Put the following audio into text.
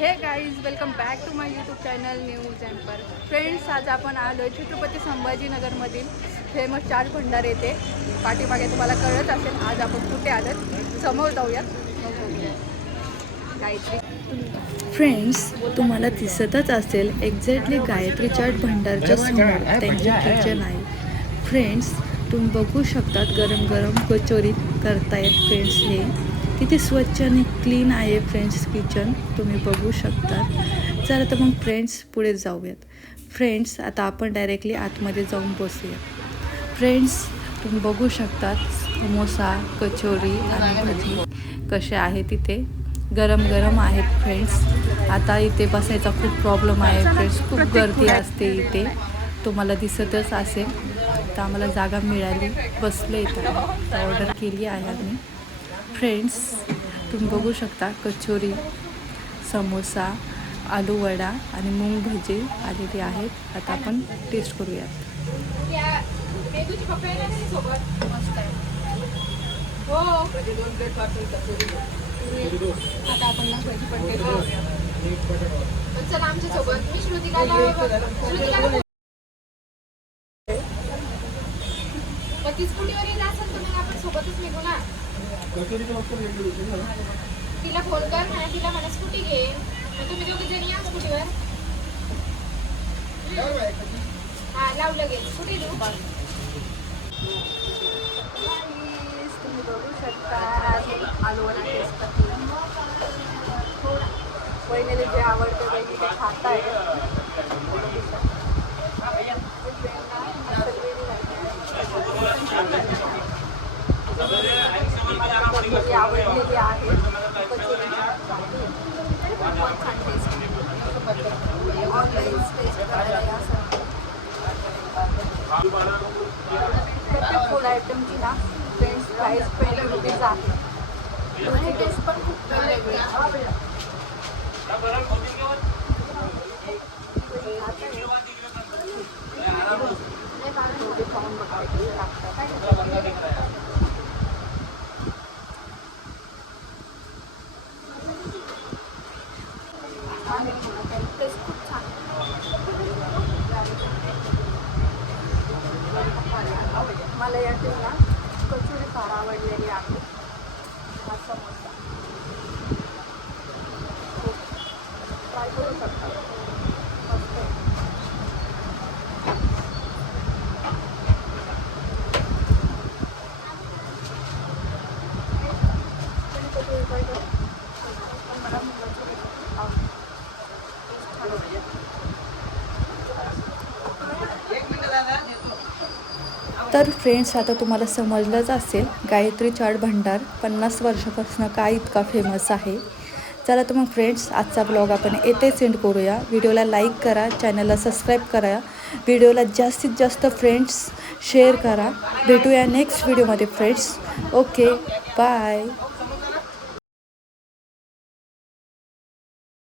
हे guys welcome back to my YouTube channel news एम्पर. Friends, आज आपण आलो आहे छत्रपती संभाजीनगरमधील फेमस चाट भंडार येथे. पाठीमागे तुम्हाला कळत असेल आज आपण कुठे आलोत. समोर जाऊयात. गायत्री फ्रेंड्स, तुम्हाला दिसतच असेल एक्झॅक्टली गायत्री चाट भंडारच्या समोर त्यांचे किचन आहे. फ्रेंड्स, तुम्ही बघू शकतात गरम गरम कचोरी करतायत. फ्रेंड्स, हे किती स्वच्छ आणि क्लीन आहे. फ्रेंड्स, किचन तुम्ही बघू शकता. चला तर मग फ्रेंड्स पुढे जाऊयात. फ्रेंड्स, आता आपण डायरेक्टली आतमध्ये जाऊन बसूया. फ्रेंड्स, तुम्ही बघू शकतात समोसा, कचोरी आणि भजी कसे आहे. तिथे गरम गरम आहेत. फ्रेंड्स, आता इथे बसायचा खूप प्रॉब्लेम आहे. फ्रेंड्स, खूप गर्दी असते इथे, तुम्हाला दिसतच असेल. तर आम्हाला जागा मिळाली, बसले इथं. ऑर्डर केली आहे आम्ही. फ्रेंड्स, तुम्ही बघू शकता कचोरी, समोसा, आलू वडा आणि मूग भजी आलेली आहेत. आता आपण टेस्ट करूयात. आता आपण ना भजी पण टेस्ट करूया. चला आमच्या सोबत. मी श्रुतिका ती स्कूटीवर येत असेल तर मग आपण सोबतच निघू ना. तिला फोन कर म्हणा, तिला म्हणा स्कूटी घे. मग तुम्ही दोघे जणी या स्कूटीवर. हा, लाव लगेच स्कूटी देऊ. तुम्ही बघू शकता आलू वडा टेस्ट करते. वहिनीला जे आवडते वहिनी ते खात आहे. आवडलेली आहे. प्रत्येक फूड आयटमची ना फ्रेंड्स प्राईस 20 रुपीज आहे. आणि टेस्ट पण खूप वेगळी आहे. मला यातून ना कचोरी फार आवडलेली आहे. हा समोसा ट्राय करू शकता. मस्त आहे. कचोरी ट्राय करू. पण मला मुलाची आवडते. तर फ्रेंड्स, आता तुम्हाला समजलंच असेल गायत्री चाट भंडार 50 वर्षापासून काय इतका फेमस आहे. चला तर मग फ्रेंड्स, आजचा ब्लॉग आपण येथे सेंड करूया. व्हिडिओला लाईक करा, चॅनलला सबस्क्राईब करा, व्हिडिओला जास्तीत जास्त फ्रेंड्स शेअर करा. भेटूया नेक्स्ट व्हिडिओमध्ये फ्रेंड्स. Okay, bye.